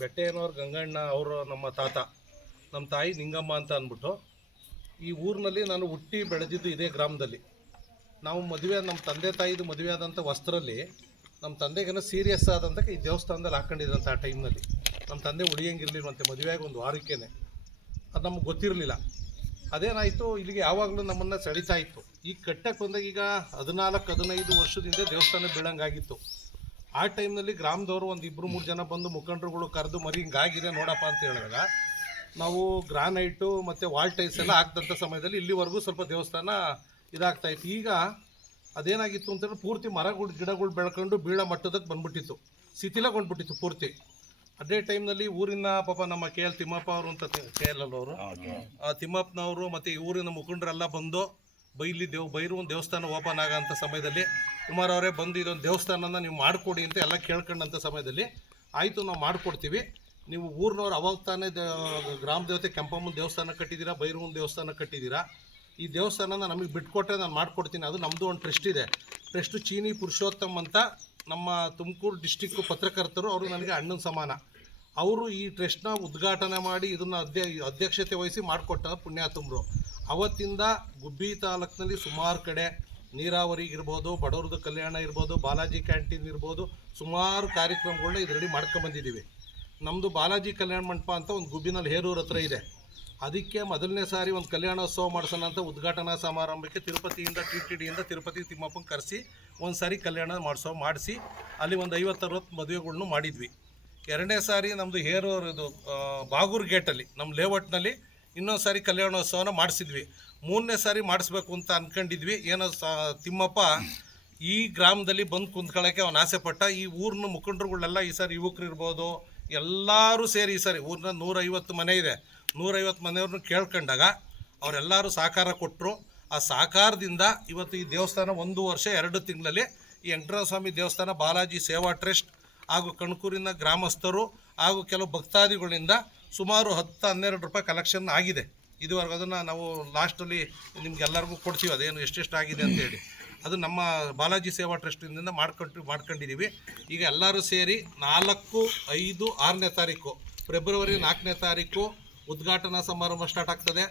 ಬೆಟ್ಟೆಯನವ್ರ ಗಂಗಣ್ಣ ಅವರು ನಮ್ಮ ತಾತ, ನಮ್ಮ ತಾಯಿ ನಿಂಗಮ್ಮ ಅಂತ ಅಂದ್ಬಿಟ್ಟು ಈ ಊರಿನಲ್ಲಿ ನಾನು ಹುಟ್ಟಿ ಬೆಳೆದಿದ್ದು ಇದೇ ಗ್ರಾಮದಲ್ಲಿ. ನಾವು ಮದುವೆ ನಮ್ಮ ತಂದೆ ತಾಯಿದು ಮದುವೆ ಆದಂಥ ವಸ್ತ್ರಲ್ಲಿ ನಮ್ಮ ತಂದೆಗೇನೋ ಸೀರಿಯಸ್ ಆದಂಥ ಈ ದೇವಸ್ಥಾನದಲ್ಲಿ ಹಾಕೊಂಡಿದ್ದಂಥ ಆ ಟೈಮ್ನಲ್ಲಿ ನಮ್ಮ ತಂದೆ ಉಳಿಯಂಗಿರ್ಲಿಲ್ವಂತೆ, ಮದುವೆಯಾಗಿ ಒಂದು ವಾರಕ್ಕೇನೆ. ಅದು ನಮ್ಗೆ ಗೊತ್ತಿರಲಿಲ್ಲ. ಅದೇನಾಯಿತು, ಇಲ್ಲಿಗೆ ಯಾವಾಗಲೂ ನಮ್ಮನ್ನು ಸೆಳಿತಾ ಇತ್ತು. ಈಗ ಕಟ್ಟಕ್ಕೆ ಬಂದಾಗ ಈಗ ಹದಿನಾಲ್ಕು, ಹದಿನೈದು ವರ್ಷದಿಂದ ದೇವಸ್ಥಾನ ಬೀಳಂಗಾಗಿತ್ತು. ಆ ಟೈಮ್ನಲ್ಲಿ ಗ್ರಾಮದವರು ಒಂದು ಇಬ್ಬರು ಮೂರು ಜನ ಬಂದು ಮುಖಂಡರುಗಳು ಕರೆದು ಮರಿ ಹಿಂಗಾಗಿದೆ ನೋಡಪ್ಪ ಅಂತ ಹೇಳಿದಾಗ ನಾವು ಗ್ರಾನೈಟು ಮತ್ತು ವಾಲ್ ಟೈಲ್ಸ್ ಎಲ್ಲ ಹಾಕ್ದಂಥ ಸಮಯದಲ್ಲಿ ಇಲ್ಲಿವರೆಗೂ ಸ್ವಲ್ಪ ದೇವಸ್ಥಾನ ಇದಾಗ್ತಾ ಇತ್ತು. ಈಗ ಅದೇನಾಗಿತ್ತು ಅಂತಂದ್ರೆ ಪೂರ್ತಿ ಮರಗಳು ಗಿಡಗಳು ಬೆಳ್ಕೊಂಡು ಬೀಳ ಮಟ್ಟದಕ್ಕೆ ಬಂದ್ಬಿಟ್ಟಿತ್ತು. ಶಿಥಿಲಗೊಂಡ್ಬಿಟ್ಟಿತ್ತು ಪೂರ್ತಿ. ಅದೇ ಟೈಮ್ನಲ್ಲಿ ಊರಿನ ಪಾಪ ನಮ್ಮ ಕೆ ಎಲ್ ತಿಮ್ಮಪ್ಪ ಅವರು ಅಂತ ಕೆ ಎಲ್ ಅವರು ಆ ತಿಮ್ಮಪ್ಪನವರು ಮತ್ತು ಈ ಊರಿನ ಮುಖಂಡರೆಲ್ಲ ಬಂದು ಬೈಲಿ ದೇವ್ ಒಂದು ದೇವಸ್ಥಾನ ಓಪನ್ ಆಗೋಂಥ ಸಮಯದಲ್ಲಿ ಕುಮಾರ್ ಅವರೇ ಬಂದು ಇದೊಂದು ದೇವಸ್ಥಾನನ ನೀವು ಮಾಡಿಕೊಡಿ ಅಂತ ಎಲ್ಲ ಕೇಳ್ಕೊಂಡಂಥ ಸಮಯದಲ್ಲಿ ಆಯಿತು, ನಾವು ಮಾಡಿಕೊಡ್ತೀವಿ. ನೀವು ಊರಿನವ್ರು ಅವಾಗ ತಾನೇ ಗ್ರಾಮ ದೇವತೆ ಕೆಂಪಮ್ಮನ ದೇವಸ್ಥಾನ ಕಟ್ಟಿದ್ದೀರಾ, ಭೈರವನ ದೇವಸ್ಥಾನ ಕಟ್ಟಿದ್ದೀರಾ? ಈ ದೇವಸ್ಥಾನನ ನಮಗೆ ಬಿಟ್ಕೊಟ್ರೆ ನಾನು ಮಾಡಿಕೊಡ್ತೀನಿ, ಅದು ನಮ್ಮದು ಒಂದು ಟ್ರಸ್ಟ್ ಇದೆ. ಟ್ರಸ್ಟು ಚೀನಿ ಪುರುಷೋತ್ತಮ್ ಅಂತ ನಮ್ಮ ತುಮಕೂರು ಡಿಸ್ಟಿಕ್ ಪತ್ರಕರ್ತರು, ಅವರು ನನಗೆ ಅಣ್ಣನ ಸಮಾನ. ಅವರು ಈ ಟ್ರಸ್ಟ್ನ ಉದ್ಘಾಟನೆ ಮಾಡಿ ಇದನ್ನು ಅಧ್ಯ ಅಧ್ಯಕ್ಷತೆ ವಹಿಸಿ ಮಾಡಿಕೊಟ್ಟ ಪುಣ್ಯಾತುಮರು. ಅವತ್ತಿಂದ ಗುಬ್ಬಿ ತಾಲೂಕಿನಲ್ಲಿ ಸುಮಾರು ಕಡೆ ನೀರಾವರಿ ಇರ್ಬೋದು, ಬಡವ್ರದ್ದು ಕಲ್ಯಾಣ ಇರ್ಬೋದು, ಬಾಲಾಜಿ ಕ್ಯಾಂಟೀನ್ ಇರ್ಬೋದು, ಸುಮಾರು ಕಾರ್ಯಕ್ರಮಗಳನ್ನ ಇದರಲ್ಲಿ ಮಾಡ್ಕೊಂಬಂದಿದ್ದೀವಿ ನಮ್ಮದು ಬಾಲಾಜಿ ಕಲ್ಯಾಣ ಮಂಟಪ ಅಂತ ಒಂದು ಗುಬ್ಬಿನಲ್ಲಿ ಹೇರೂರ ಹತ್ರ ಇದೆ. ಅದಕ್ಕೆ ಮೊದಲನೇ ಸಾರಿ ಒಂದು ಕಲ್ಯಾಣೋತ್ಸವ ಮಾಡಿಸೋಣ ಅಂತ ಉದ್ಘಾಟನಾ ಸಮಾರಂಭಕ್ಕೆ ತಿರುಪತಿಯಿಂದ, ಟಿ ಟಿ ಡಿಯಿಂದ ತಿರುಪತಿ ತಿಮ್ಮಪ್ಪನ ಕರೆಸಿ ಒಂದು ಸಾರಿ ಕಲ್ಯಾಣ ಮಾಡಿಸೋ, ಮಾಡಿಸಿ, ಅಲ್ಲಿ ಒಂದು ಐವತ್ತರವತ್ತು ಮದುವೆಗಳ್ನು ಮಾಡಿದ್ವಿ. ಎರಡನೇ ಸಾರಿ ನಮ್ಮದು ಹೇರೂರದು ಬಾಗೂರು ಗೇಟಲ್ಲಿ ನಮ್ಮ ಲೇಔಟ್ನಲ್ಲಿ ಇನ್ನೊಂದು ಸಾರಿ ಕಲ್ಯಾಣೋತ್ಸವನ ಮಾಡಿಸಿದ್ವಿ. ಮೂರನೇ ಸಾರಿ ಮಾಡಿಸ್ಬೇಕು ಅಂತ ಅನ್ಕೊಂಡಿದ್ವಿ. ಏನೋ ತಿಮ್ಮಪ್ಪ ಈ ಗ್ರಾಮದಲ್ಲಿ ಬಂದು ಕುಂತ್ಕೊಳ್ಳೋಕ್ಕೆ ಅವನು ಆಸೆ ಪಟ್ಟ. ಈ ಊರಿನ ಮುಖಂಡರುಗಳೆಲ್ಲ ಈ ಸಾರಿ ಯುವಕರು ಇರ್ಬೋದು, ಎಲ್ಲರೂ ಸೇರಿ ಈ ಸಾರಿ ಊರಿನ ನೂರೈವತ್ತು ಮನೆ ಇದೆ. ನೂರೈವತ್ತು ಮನೆಯವ್ರನ್ನ ಕೇಳ್ಕೊಂಡಾಗ ಅವರೆಲ್ಲರೂ ಸಹಕಾರ ಕೊಟ್ಟರು ಆ ಸಹಕಾರದಿಂದ ಇವತ್ತು ಈ ದೇವಸ್ಥಾನ ಒಂದು ವರ್ಷ, ಎರಡು ತಿಂಗಳಲ್ಲಿ ಈ ವೆಂಕಟರಾಮ ಸ್ವಾಮಿ ದೇವಸ್ಥಾನ ಬಾಲಾಜಿ ಸೇವಾ ಟ್ರಸ್ಟ್ ಹಾಗೂ ಕಣ್ಕೂರಿನ ಗ್ರಾಮಸ್ಥರು ಹಾಗೂ ಕೆಲವು ಭಕ್ತಾದಿಗಳಿಂದ ಸುಮಾರು ಹತ್ತು ಹನ್ನೆರಡು ರೂಪಾಯಿ ಕಲೆಕ್ಷನ್ ಆಗಿದೆ. ಇದುವರೆಗೂ ಅದನ್ನು ನಾವು ಲಾಸ್ಟಲ್ಲಿ ನಿಮ್ಗೆಲ್ಲರಿಗೂ ಕೊಡ್ತೀವಿ. ಅದೇನು ಎಷ್ಟೆಷ್ಟು ಆಗಿದೆ ಅಂತೇಳಿ ಅದು ನಮ್ಮ ಬಾಲಾಜಿ ಸೇವಾ ಟ್ರಸ್ಟಿಂದ ಮಾಡ್ಕೊಂಡು ಮಾಡ್ಕೊಂಡಿದ್ದೀವಿ ಈಗ ಎಲ್ಲರೂ ಸೇರಿ ನಾಲ್ಕು, ಐದು, ಆರನೇ ತಾರೀಕು ಫೆಬ್ರವರಿ ನಾಲ್ಕನೇ ತಾರೀಕು ಉದ್ಘಾಟನಾ ಸಮಾರಂಭ ಸ್ಟಾರ್ಟ್ ಆಗ್ತದೆ.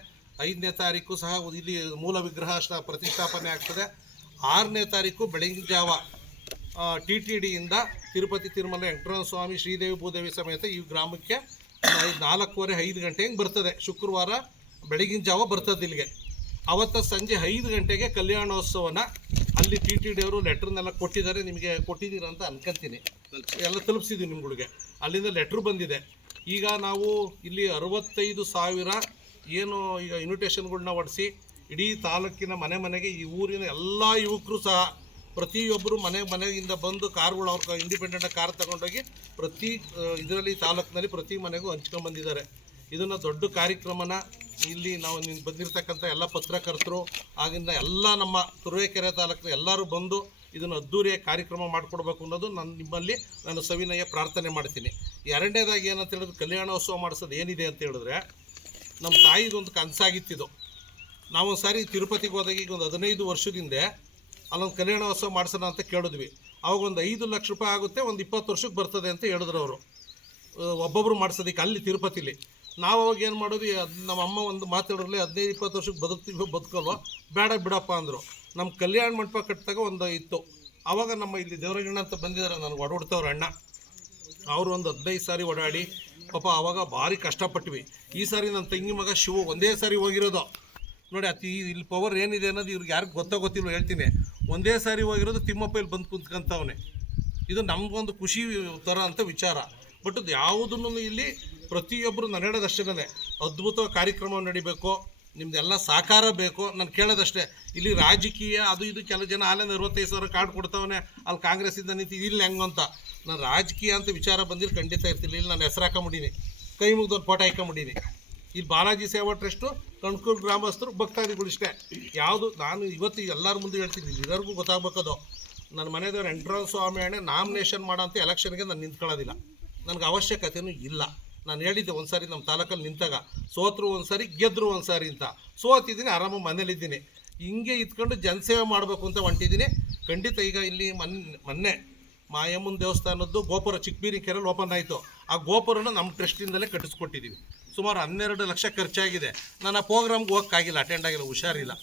ಐದನೇ ತಾರೀಕು ಸಹ ಇಲ್ಲಿ ಮೂಲ ವಿಗ್ರಹ ಪ್ರತಿಷ್ಠಾಪನೆ ಆಗ್ತದೆ. ಆರನೇ ತಾರೀಕು ಬೆಳಗಿನ ಜಾವ ಟಿ ಟಿ ಡಿಯಿಂದ ತಿರುಪತಿ ತಿರುಮಲ, ವೆಂಕಟರಮಣ ಸ್ವಾಮಿ, ಶ್ರೀದೇವಿ ಭೂದೇವಿ ಸಮೇತ ಈ ಗ್ರಾಮಕ್ಕೆ ನಾಲ್ಕೂವರೆ ಐದು ಗಂಟೆ ಹಿಂಗೆ ಬರ್ತದೆ. ಶುಕ್ರವಾರ ಬೆಳಗಿನ ಜಾವ ಬರ್ತದೆ ಇಲ್ಲಿಗೆ. ಅವತ್ತು ಸಂಜೆ ಐದು ಗಂಟೆಗೆ ಕಲ್ಯಾಣೋತ್ಸವನ ಅಲ್ಲಿ ಟಿ ಟಿ ಡಿ ಅವರು ಲೆಟ್ರನ್ನೆಲ್ಲ ಕೊಟ್ಟಿದ್ದಾರೆ. ನಿಮಗೆ ಕೊಟ್ಟಿದ್ದೀರ ಅಂತ ಅನ್ಕೊಂತೀನಿ. ಎಲ್ಲ ತಲುಪಿಸಿದ್ದೀವಿ ನಿಮ್ಗಳಿಗೆ. ಅಲ್ಲಿಂದ ಲೆಟ್ರ್ ಬಂದಿದೆ. ಈಗ ನಾವು ಇಲ್ಲಿ ಅರವತ್ತೈದು ಸಾವಿರ ಏನು ಈಗ ಇನ್ವಿಟೇಷನ್ಗಳನ್ನ ಹೊಡಿಸಿ ಇಡೀ ತಾಲೂಕಿನ ಮನೆ ಮನೆಗೆ ಈ ಊರಿನ ಎಲ್ಲ ಯುವಕರು ಸಹ ಪ್ರತಿಯೊಬ್ಬರು ಮನೆ ಮನೆಯಿಂದ ಬಂದು ಕಾರ್ಗಳು ಅವ್ರ ಇಂಡಿಪೆಂಡೆಂಟ್ ಕಾರ್ ತಗೊಂಡೋಗಿ ಪ್ರತಿ ಇದರಲ್ಲಿ ತಾಲೂಕಿನಲ್ಲಿ ಪ್ರತಿ ಮನೆಗೂ ಹಂಚ್ಕೊಂಡ್ಬಂದಿದ್ದಾರೆ ಇದನ್ನು ದೊಡ್ಡ ಕಾರ್ಯಕ್ರಮನ ಇಲ್ಲಿ ನಾವು ಬಂದಿರತಕ್ಕಂಥ ಎಲ್ಲ ಪತ್ರಕರ್ತರು, ಆಗಿಂದ ಎಲ್ಲ ನಮ್ಮ ತುರುವೇಕೆರೆ ತಾಲೂಕಿನ ಎಲ್ಲರೂ ಬಂದು ಇದನ್ನು ಅದ್ದೂರಿಯ ಕಾರ್ಯಕ್ರಮ ಮಾಡಿಕೊಡ್ಬೇಕು ಅನ್ನೋದು ನಾನು ನಿಮ್ಮಲ್ಲಿ ನಾನು ಸವಿನಯ ಪ್ರಾರ್ಥನೆ ಮಾಡ್ತೀನಿ. ಎರಡನೇದಾಗಿ ಏನಂತ ಹೇಳಿದ್ರೆ ಕಲ್ಯಾಣೋತ್ಸವ ಮಾಡಿಸೋದು ಏನಿದೆ ಅಂತ ಹೇಳಿದ್ರೆ ನಮ್ಮ ತಾಯಿದೊಂದು ಕನಸಾಗಿತ್ತಿದ್ದು ನಾವೊಂದು ಸಾರಿ ತಿರುಪತಿಗೆ ಹೋದಾಗ ಈಗ ಒಂದು ಹದಿನೈದು ವರ್ಷದಿಂದ ಅಲ್ಲೊಂದು ಕಲ್ಯಾಣೋತ್ಸವ ಮಾಡಿಸೋಣ ಅಂತ ಕೇಳಿದ್ವಿ. ಅವಾಗ ಒಂದು ಐದು ಲಕ್ಷ ರೂಪಾಯಿ ಆಗುತ್ತೆ, ಒಂದು ಇಪ್ಪತ್ತು ವರ್ಷಕ್ಕೆ ಬರ್ತದೆ ಅಂತ ಹೇಳಿದ್ರು ಅವರು. ಒಬ್ಬೊಬ್ಬರು ಮಾಡಿಸೋದಕ್ಕೆ ಅಲ್ಲಿ ತಿರುಪತಿಲಿ. ನಾವು ಅವಾಗ ಏನು ಮಾಡೋದು ನಮ್ಮ ಅಮ್ಮ ಒಂದು ಮಾತಾಡಿರಲಿ ಹದಿನೈದು, ಇಪ್ಪತ್ತು ವರ್ಷಕ್ಕೆ ಬದುಕ್ತೀವಿ ಬದುಕಲ್ವ? ಬೇಡ ಬಿಡಪ್ಪ ಅಂದರು. ನಮ್ಮ ಕಲ್ಯಾಣ ಮಂಟಪ ಕಟ್ಟಿದಾಗ ಒಂದು ಇತ್ತು. ಆವಾಗ ನಮ್ಮ ಇಲ್ಲಿ ದೇವರಗಣ್ಣ ಅಂತ ಬಂದಿದ್ದಾರೆ ನನಗೆ ಒಡಹುಡ್ತವ್ರ ಅಣ್ಣ. ಅವರು ಒಂದು ಹದಿನೈದು ಸಾರಿ ಓಡಾಡಿ, ಪಾಪ ಆವಾಗ ಭಾರಿ ಕಷ್ಟಪಟ್ವಿ. ಈ ಸಾರಿ ನನ್ನ ತಂಗಿ ಮಗ ಶಿವ ಒಂದೇ ಸಾರಿ ಹೋಗಿರೋದು. ನೋಡಿ, ಅತಿ ಇಲ್ಲಿ ಪವರ್ ಏನಿದೆ ಅನ್ನೋದು ಇವ್ರಿಗೆ ಯಾರಿಗೂ ಗೊತ್ತೋ ಗೊತ್ತಿಲ್ಲ ಹೇಳ್ತೀನಿ. ಒಂದೇ ಸಾರಿ ಹೋಗಿರೋದು ತಿಮ್ಮಪ್ಪ ಇಲ್ಲಿ ಬಂದು ಕುಂತ್ಕೊಂತವನೆ. ಇದು ನಮಗೊಂದು ಖುಷಿ ಥರ ಅಂತ ವಿಚಾರ. ಬಟ್ ಯಾವುದನ್ನು ಇಲ್ಲಿ ಪ್ರತಿಯೊಬ್ಬರು ನಾನು ಹೇಳೋದಷ್ಟೇ ಅದ್ಭುತ ಕಾರ್ಯಕ್ರಮ ನಡಿಬೇಕು ನಿಮ್ದೆಲ್ಲ ಸಹಕಾರ ಬೇಕು, ನಾನು ಕೇಳೋದಷ್ಟೇ. ಇಲ್ಲಿ ರಾಜಕೀಯ ಅದು ಇದು ಕೆಲವು ಜನ ಆಲೇನ ಅರವತ್ತೈದು ಸಾವಿರ ಕಾರ್ಡ್ ಕೊಡ್ತಾವನೆ, ಅಲ್ಲಿ ಕಾಂಗ್ರೆಸ್ಸಿಂದ ನಿಂತು ಇಲ್ಲಿ ಹೆಂಗೆ ಅಂತ. ನಾನು ರಾಜಕೀಯ ಅಂತ ವಿಚಾರ ಬಂದಿಲ್ಲ, ಖಂಡಿತ ಇರ್ತಿಲ್ಲ ಇಲ್ಲಿ ನಾನು ಹೆಸರು ಹಾಕೊಂಬಿಡೀನಿ. ಕೈ ಮುಗ್ದೊಂದು ಫೋಟೋ ಹಾಕೊಂಬಿಡೀನಿ. ಇಲ್ಲಿ ಬಾಲಾಜಿ ಸೇವಾ ಟ್ರಸ್ಟು ಕಣ್ಕೂರು ಗ್ರಾಮಸ್ಥರು, ಭಕ್ತಾದಿಗಳು ಇಷ್ಟೇ. ಯಾವುದು ನಾನು ಇವತ್ತು ಎಲ್ಲರ ಮುಂದೆ ಹೇಳ್ತೀನಿ ಎಲ್ಲರಿಗೂ ಗೊತ್ತಾಗಬೇಕದು. ನನ್ನ ಮನೆಯವ್ರು ವೆಂಕಟರಾಮ ಸ್ವಾಮಿ ಅಣ್ಣೆ, ನಾಮಿನೇಷನ್ ಮಾಡೋ ಅಂತ ಎಲೆಕ್ಷನ್ಗೆ ನಾನು ನಿಂತ್ಕೊಳ್ಳೋದಿಲ್ಲ. ನನಗೆ ಅವಶ್ಯಕತೆಯೂ ಇಲ್ಲ. ನಾನು ಹೇಳಿದ್ದೆ ಒಂದು ಸಾರಿ ನಮ್ಮ ತಾಲೂಕಲ್ಲಿ ನಿಂತಾಗ, ಸೋತರು ಒಂದು ಸಾರಿ ಗೆದ್ದರು ಒಂದು ಸಾರಿ ಅಂತ. ಸೋತಿದ್ದೀನಿ ಆರಾಮಾಗಿ ಮನೇಲಿದ್ದೀನಿ. ಹಿಂಗೆ ಇದ್ಕೊಂಡು ಜನಸೇವೆ ಮಾಡಬೇಕು ಅಂತ ಹೊಂಟಿದ್ದೀನಿ. ಖಂಡಿತ ಈಗ ಇಲ್ಲಿ ಮೊನ್ನೆ ಮೊನ್ನೆ ಮಾಯಮ್ಮನ ದೇವಸ್ಥಾನದ್ದು ಗೋಪುರ ಚಿಕ್ಕಬೀರಿ ಕೆರೆಯಲ್ಲಿ ಓಪನ್ ಆಯಿತು. ಆ ಗೋಪುರನ ನಮ್ಮ ಟ್ರಸ್ಟಿಂದಲೇ ಕಟ್ಟಿಸ್ಕೊಟ್ಟಿದ್ದೀವಿ ಸುಮಾರು ಹನ್ನೆರಡು ಲಕ್ಷ ಖರ್ಚಾಗಿದೆ. ನಾನು ಆ ಪ್ರೋಗ್ರಾಮ್ಗೆ ಹೋಗೋಕ್ಕಾಗಿಲ್ಲ ಅಟೆಂಡ್ ಆಗಿಲ್ಲ, ಹುಷಾರಿಲ್ಲ.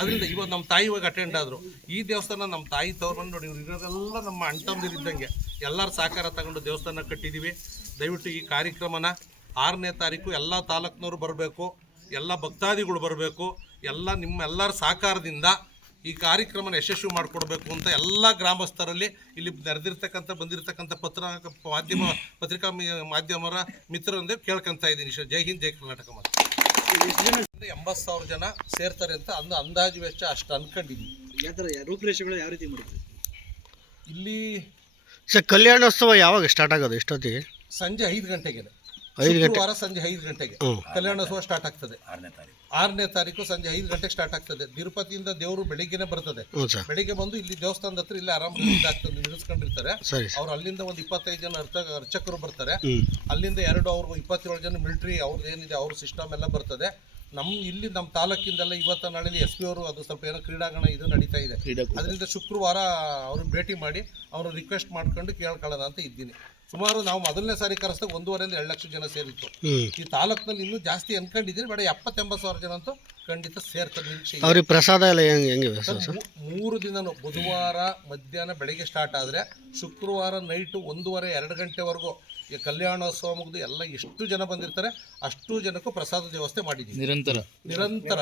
ಅದರಿಂದ ಇವಾಗ ನಮ್ಮ ತಾಯಿ ಇವಾಗ ಅಟೆಂಡ್ ಆದರು. ಈ ದೇವಸ್ಥಾನ ನಮ್ಮ ತಾಯಿ ತವ್ರನ್ನ ನೋಡಿ, ಇವ್ರು ಇರೋದೆಲ್ಲ ನಮ್ಮ ಅಣ್ತಂದಿರಿದ್ದಂಗೆ ಎಲ್ಲರೂ ಸಹಕಾರ ತಗೊಂಡು ದೇವಸ್ಥಾನ ಕಟ್ಟಿದ್ದೀವಿ ದಯವಿಟ್ಟು ಈ ಕಾರ್ಯಕ್ರಮನ ಆರನೇ ತಾರೀಕು ಎಲ್ಲ ತಾಲೂಕಿನವರು ಬರಬೇಕು ಎಲ್ಲ ಭಕ್ತಾದಿಗಳು ಬರಬೇಕು ಎಲ್ಲ ನಿಮ್ಮೆಲ್ಲರ ಸಹಕಾರದಿಂದ ಈ ಕಾರ್ಯಕ್ರಮನ ಯಶಸ್ವಿ ಮಾಡಿಕೊಡ್ಬೇಕು ಅಂತ ಎಲ್ಲ ಗ್ರಾಮಸ್ಥರಲ್ಲಿ ಇಲ್ಲಿ ನೆರೆದಿರ್ತಕ್ಕಂಥ ಬಂದಿರತಕ್ಕಂಥ ಪತ್ರ ಮಾಧ್ಯಮ ಪತ್ರಿಕಾ ಮಾಧ್ಯಮರ ಮಿತ್ರರಂದೆ ಕೇಳ್ಕೊಂತ ಇದ್ದೀನಿ. ಶ- ಜೈ ಹಿಂದ್ ಜೈ ಕರ್ನಾಟಕ ಮತ್ತು ಎಂಬತ್ತು ಸಾವಿರ ಜನ ಸೇರ್ತಾರೆ ಅಂತ ಅಂದ ಅಂದಾಜು ವೆಚ್ಚ ಅಷ್ಟು ಅನ್ಕೊಂಡಿದ್ದೀನಿ ರೂಪರೇಷೆಗಳು ರೂಪುರೇಷೆಗಳು ಯಾವ ರೀತಿ ಮಾಡ್ತೀವಿ ಇಲ್ಲಿ ಸರ್ ಕಲ್ಯಾಣೋತ್ಸವ ಯಾವಾಗ ಸ್ಟಾರ್ಟ್ ಆಗೋದು ಎಷ್ಟೊತ್ತಿಗೆ? ಸಂಜೆ ಐದು ಗಂಟೆಗೆ ಶುಕ್ರವಾರ ಸಂಜೆ ಐದು ಗಂಟೆಗೆ. ಕಲ್ಯಾಣೋತ್ಸವ ಸ್ಟಾರ್ಟ್ ಆಗ್ತದೆ. ಆರನೇ ತಾರೀಕು. ಸಂಜೆ ಐದು ಗಂಟೆಗೆ ಸ್ಟಾರ್ಟ್ ಆಗ್ತದೆ. ತಿರುಪತಿಯಿಂದ ದೇವರು ಬೆಳಿಗ್ಗೆನೆ ಬರ್ತದೆ. ಬೆಳಿಗ್ಗೆ ಬಂದು ಇಲ್ಲಿ ದೇವಸ್ಥಾನದ ಹತ್ರ ಇಲ್ಲಿ ಆರಾಮ ನಿಲ್ಲಿಸ್ಕೊಂಡಿರ್ತಾರೆ. ಅವ್ರು ಅಲ್ಲಿಂದ ಒಂದು ಇಪ್ಪತ್ತೈದು ಜನ ಅರ್ಥ ಅರ್ಚಕರು ಬರ್ತಾರೆ. ಅಲ್ಲಿಂದ ಎರಡು ಅವ್ರಿಗೆ ಇಪ್ಪತ್ತೇಳು ಜನ ಮಿಲಿಟ್ರಿ ಅವ್ರದ್ದು ಏನಿದೆ ಅವ್ರ ಸಿಸ್ಟಮ್ ಎಲ್ಲ ಬರ್ತದೆ. ನಮ್ಮ ಇಲ್ಲಿ ನಮ್ಮ ತಾಲೂಕಿಂದೆಲ್ಲ ಇವತ್ತ ನಾಳೆ ಎಸ್ ಪಿ ಅವರು ಅದು ಸ್ವಲ್ಪ ಏನೋ ಕ್ರೀಡಾಂಗಣ ಇದು ನಡೀತಾ ಇದೆ. ಅದರಿಂದ ಶುಕ್ರವಾರ ಅವ್ರನ್ನ ಭೇಟಿ ಮಾಡಿ ಅವ್ರನ್ನ ರಿಕ್ವೆಸ್ಟ್ ಮಾಡ್ಕೊಂಡು ಕೇಳ್ಕೊಳ್ಳೋಣ ಅಂತ ಇದ್ದೀನಿ. ಸುಮಾರು ನಾವು ಮೊದಲನೇ ಸಾರಿ ಕರೆಸ್ದಾಗ ಒಂದೂವರೆಯಿಂದ ಎರಡು ಲಕ್ಷ ಜನ ಸೇರಿತ್ತು. ಈ ತಾಲೂಕಿನಲ್ಲಿ ಇನ್ನೂ ಜಾಸ್ತಿ ಅನ್ಕೊಂಡಿದ್ದೀನಿ ಬೇಡ ಎಪ್ಪತ್ತೆಂಬತ್ತು ಸಾವಿರ ಜನ ಅಂತೂ ಖಂಡಿತ ಸೇರ್ತಾರೆ ನಿರೀಕ್ಷೆ ಇದೆ. ಅವ್ರಿಗೆ ಪ್ರಸಾದ ಎಲ್ಲ ಹೆಂಗೆ ಹೆಂಗೆ ಸರ್? ಸರ್, ಮೂ- ಮೂರು ದಿನನೂ ಬುಧವಾರ ಮಧ್ಯಾಹ್ನ ಬೆಳಗ್ಗೆ ಸ್ಟಾರ್ಟ್ ಆದರೆ ಶುಕ್ರವಾರ ನೈಟು ಒಂದೂವರೆ ಎರಡು ಗಂಟೆವರೆಗೂ ಈ ಕಲ್ಯಾಣೋತ್ಸವ ಮುಗಿದು ಎಲ್ಲ ಎಷ್ಟು ಜನ ಬಂದಿರ್ತಾರೆ ಅಷ್ಟು ಜನಕ್ಕೂ ಪ್ರಸಾದದ ವ್ಯವಸ್ಥೆ ಮಾಡಿದ್ದೀವಿ. ನಿರಂತರ. ನಿರಂತರ.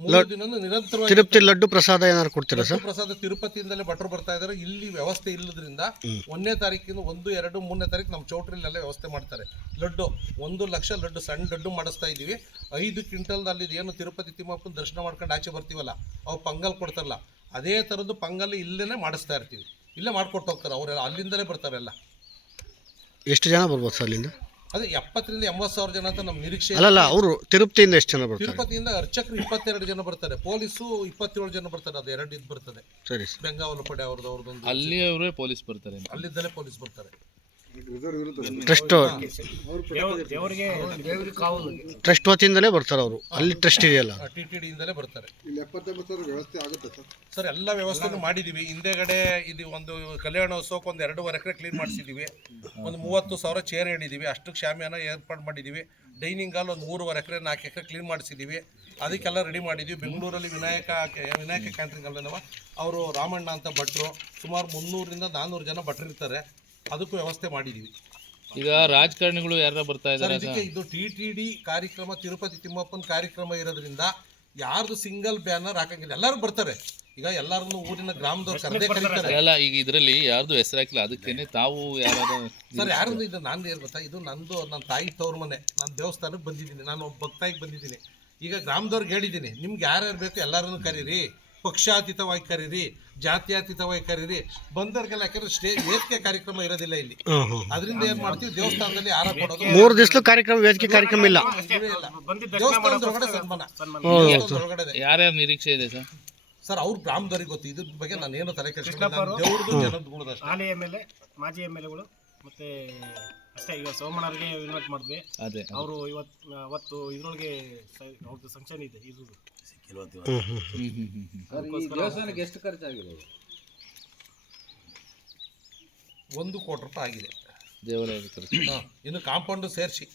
ಮೂರು ದಿನನೂ ನಿರಂತರವಾಗಿ ತಿರುಪತಿ ಲಡ್ಡು ಪ್ರಸಾದ ಏನಾದ್ರು ಕೊಡ್ತೀರಾ ಸರ್? ಪ್ರಸಾದ ತಿರುಪತಿಯಿಂದಲೇ ಭಟ್ರು ಬರ್ತಾ ಇದ್ದಾರೆ. ಇಲ್ಲಿ ವ್ಯವಸ್ಥೆ ಇಲ್ಲದ್ರಿಂದ ಒಂದನೇ ತಾರೀಕಿನ ಒಂದು ಎರಡು ಮೂರನೇ ತಾರೀಕು ನಮ್ಮ ಚೌಟ್ರಿಲೆಲ್ಲ ವ್ಯವಸ್ಥೆ ಮಾಡ್ತಾರೆ. ಲಡ್ಡು ಒಂದು ಲಕ್ಷ ಲಡ್ಡು ಸಣ್ಣ ಲಡ್ಡು ಮಾಡಿಸ್ತಾ ಇದ್ದೀವಿ. ಐದು ಕ್ವಿಂಟಲ್ ಅಲ್ಲಿ ಏನು ತಿರುಪತಿ ತಿಮ್ಮಪ್ಪನ ದರ್ಶನ ಮಾಡ್ಕೊಂಡು ಆಚೆ ಬರ್ತೀವಲ್ಲ ಅವ್ರು ಪಂಗಲ್ ಕೊಡ್ತಾರಲ್ಲ ಅದೇ ಥರದ್ದು ಪಂಗಲ್ ಇಲ್ಲೇ ಮಾಡಿಸ್ತಾ ಇರ್ತೀವಿ. ಇಲ್ಲೇ ಮಾಡ್ಕೊಟ್ಟು ಹೋಗ್ತಾರೆ ಅವರೆಲ್ಲ ಅಲ್ಲಿಂದಲೇ ಬರ್ತಾರೆಲ್ಲ ಎಷ್ಟು ಜನ ಬರ್ಬೋದು ಸರ್ ಅಲ್ಲಿಂದ? ಅದೇ ಎಪ್ಪತ್ತರಿಂದ ಎಂಬತ್ತು ಸಾವಿರ ಜನ ಅಂತ ನಮ್ಮ ನಿರೀಕ್ಷೆ ಅಲ್ಲ ಅಲ್ಲಲ್ಲ ಅವರು ತಿರುಪತಿಯಿಂದ ಎಷ್ಟು ಜನ ಬರ್ತಾರೆ? ತಿರುಪತಿಯಿಂದ ಅರ್ಚಕರು ಇಪ್ಪತ್ತೆರಡು ಜನ ಬರ್ತಾರೆ. ಪೊಲೀಸು ಇಪ್ಪತ್ತೇಳು ಜನ ಬರ್ತಾರೆ. ಅದು ಎರಡು ಇದು ಬರ್ತದೆ. ಸರಿ. ಬೆಂಗಾವಲು ಪಡೆ ಅವ್ರದ್ದು ಅವ್ರದ್ದೊಂದು ಅಲ್ಲಿ ಅವರೇ ಪೊಲೀಸ್ ಬರ್ತಾರೆ ಅಲ್ಲಿಂದಲೇ ಪೊಲೀಸ್ ಬರ್ತಾರೆ. ಟ್ರಸ್ಟ್ ಟ್ರಸ್ಟ್ ವತಿಯಿಂದಲೇ ಬರ್ತಾರೆ ಅವರು. ಅಲ್ಲಿ ಟ್ರಸ್ಟ್ ಇದೆಯಲ್ಲ. ಟಿ ಟಿ ಡಿಯಿಂದಲೇ ಬರ್ತಾರೆ. ವ್ಯವಸ್ಥೆ ಸರ್ ಸರ್ ಎಲ್ಲ ವ್ಯವಸ್ಥೆನೂ ಮಾಡಿದ್ದೀವಿ ಹಿಂದೆಗಡೆ ಇದು ಒಂದು ಕಲ್ಯಾಣೋತ್ಸವಕ್ಕೆ ಒಂದು ಎರಡೂವರೆ ಎಕರೆ ಕ್ಲೀನ್ ಮಾಡಿಸಿದ್ದೀವಿ ಒಂದು ಮೂವತ್ತು ಸಾವಿರ ಚೇರ್ ಹೇಳಿದೀವಿ ಅಷ್ಟಕ್ಕೆ ಶಾಮಿಯಾನ ಏರ್ಪಾಡು ಮಾಡಿದ್ದೀವಿ ಡೈನಿಂಗ್ ಹಾಲ್ ಒಂದು ಮೂರುವರೆ ಎಕರೆ ನಾಲ್ಕು ಎಕರೆ ಕ್ಲೀನ್ ಮಾಡಿಸಿದ್ದೀವಿ ಅದಕ್ಕೆಲ್ಲ ರೆಡಿ ಮಾಡಿದ್ದೀವಿ ಬೆಂಗಳೂರಲ್ಲಿ ವಿನಾಯಕ ವಿನಾಯಕ ಕ್ಯಾಂಟ್ರಿಂಗ್ ಅಲ್ಲನವ? ಅವರು ರಾಮಣ್ಣ ಅಂತ ಭಟ್ರು. ಸುಮಾರು ಮುನ್ನೂರಿಂದ ನಾನ್ನೂರು ಜನ ಭಟ್ರು ಇರ್ತಾರೆ ಅದಕ್ಕೂ ವ್ಯವಸ್ಥೆ ಮಾಡಿದೀವಿ. ಈಗ ರಾಜಕಾರಣಿಗಳು ಯಾರ ಬರ್ತಾ ಸರ್ ಇದ್ದಾರೆ ಇದಕ್ಕೆ ಇದು ಟಿ ಟಿ ಡಿ ಕಾರ್ಯಕ್ರಮ ತಿರುಪತಿ ತಿಮ್ಮಪ್ಪನ ಕಾರ್ಯಕ್ರಮ ಇರೋದ್ರಿಂದ ಯಾರ್ದು ಸಿಂಗಲ್ ಬ್ಯಾನರ್ ಹಾಕಂಗಿಲ್ಲ. ಎಲ್ಲರೂ ಬರ್ತಾರೆ. ಈಗ ಎಲ್ಲರನ್ನು ಊರಿನ ಗ್ರಾಮದವ್ರು ಕರೆದೇ ಕರೀತಾರೆ. ಅಲ್ಲ ಈಗ ಇದರಲ್ಲಿ ಯಾರ್ದು ಹೆಸರು ಹಾಕಿಲ್ಲ. ಅದಕ್ಕೇನೆ ತಾವು ಯಾರಾದ್ರೂ ಸರ್ ಯಾರನ್ನು ಇದು ನಾನು ಏನು ಗೊತ್ತಾ? ಇದು ನಂದು ನನ್ನ ತಾಯಿ ತವ್ರ ಮನೆ. ನಾನು ದೇವಸ್ಥಾನಕ್ಕೆ ಬಂದಿದ್ದೀನಿ. ನಾನು ಒಬ್ಬ ಭಕ್ತಾಯಿಗೆ ಬಂದಿದ್ದೀನಿ. ಈಗ ಗ್ರಾಮದವ್ರಿಗೆ ಹೇಳಿದ್ದೀನಿ ನಿಮ್ಗೆ ಯಾರ್ಯಾರು ಬೇಕು ಎಲ್ಲರನ್ನು ಕರೀರಿ. ಪಕ್ಷಾತೀತವಾಗಿ ಕರೀರಿ ಜಾತ್ಯತೀತವಾಗಿ ಕರೀರಿ. ಬಂದವ್ರಿಗೆಲ್ಲ ಯಾಕಂದ್ರೆ ಸ್ಟೇ ವೇದಿಕೆ ಕಾರ್ಯಕ್ರಮ ಇರೋದಿಲ್ಲ ಇಲ್ಲಿ. ಅದರಿಂದ ಏನ್ ಮಾಡ್ತೀವಿ? ದೇವಸ್ಥಾನದಲ್ಲಿ ಆರ ಕೊಡೋದು. ಮೂರು ದಿವಸಲು ಕಾರ್ಯಕ್ರಮ ವೇದಿಕೆ ಕಾರ್ಯಕ್ರಮ ಇಲ್ಲ. ದೇವಸ್ಥಾನದೊಳಗಡೆ ಸನ್ಮಾನ. ದೇವಸ್ಥಾನದೊಳಗಡೆ ಯಾರ್ಯಾರ ನಿರೀಕ್ಷೆ ಇದೆ ಸರ್? ಸರ್ ಅವ್ರ ಗ್ರಾಮದವ್ರಿಗೆ ಗೊತ್ತು. ಇದ್ರ ಬಗ್ಗೆ ನಾನು ಏನು ತಲೆ ಕೆಡಿಸ್ಕೊಂಡು ದೇವ್ರದ್ದು ಜನದ ಎ ಮಾಜಿ ಎಂ ಎಲ್ ಎಗಳು ಮತ್ತೆ ಅಷ್ಟೇ ಈಗ ಸೋಮಣ್ಣವ್ರಿಗೆ ಇನ್ವೈಟ್ ಮಾಡಿದ್ವಿ. ಅದೇ ಅವರು ಇವತ್ತು ಅವತ್ತು ಇದ್ರೊಳಗೆ ಸ- ಅವ್ರದ್ದು ಸಂಕ್ಷನ್ ಇದೆ ಇದು ದೇವಸ್ಥಾನಕ್ಕೆ ಎಷ್ಟು ಹ್ಮ್ ಒಂದು ಕೋಟಿ ರೂಪಾಯಿ ಆಗಿದೆ. ದೇವಾಲಯದ ಖರ್ಚು. ಹಾಂ ಇನ್ನು ಕಾಂಪೌಂಡು ಸೇರಿಸಿ.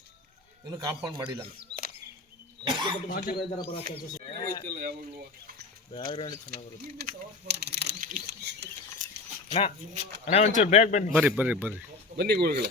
ಇನ್ನು ಕಾಂಪೌಂಡ್ ಮಾಡಿಲ್ಲ ಬರ್ರಿ ಬರ್ರಿ ಬರ್ರಿ. ಬನ್ನಿ ಗುರುಗಳೇ.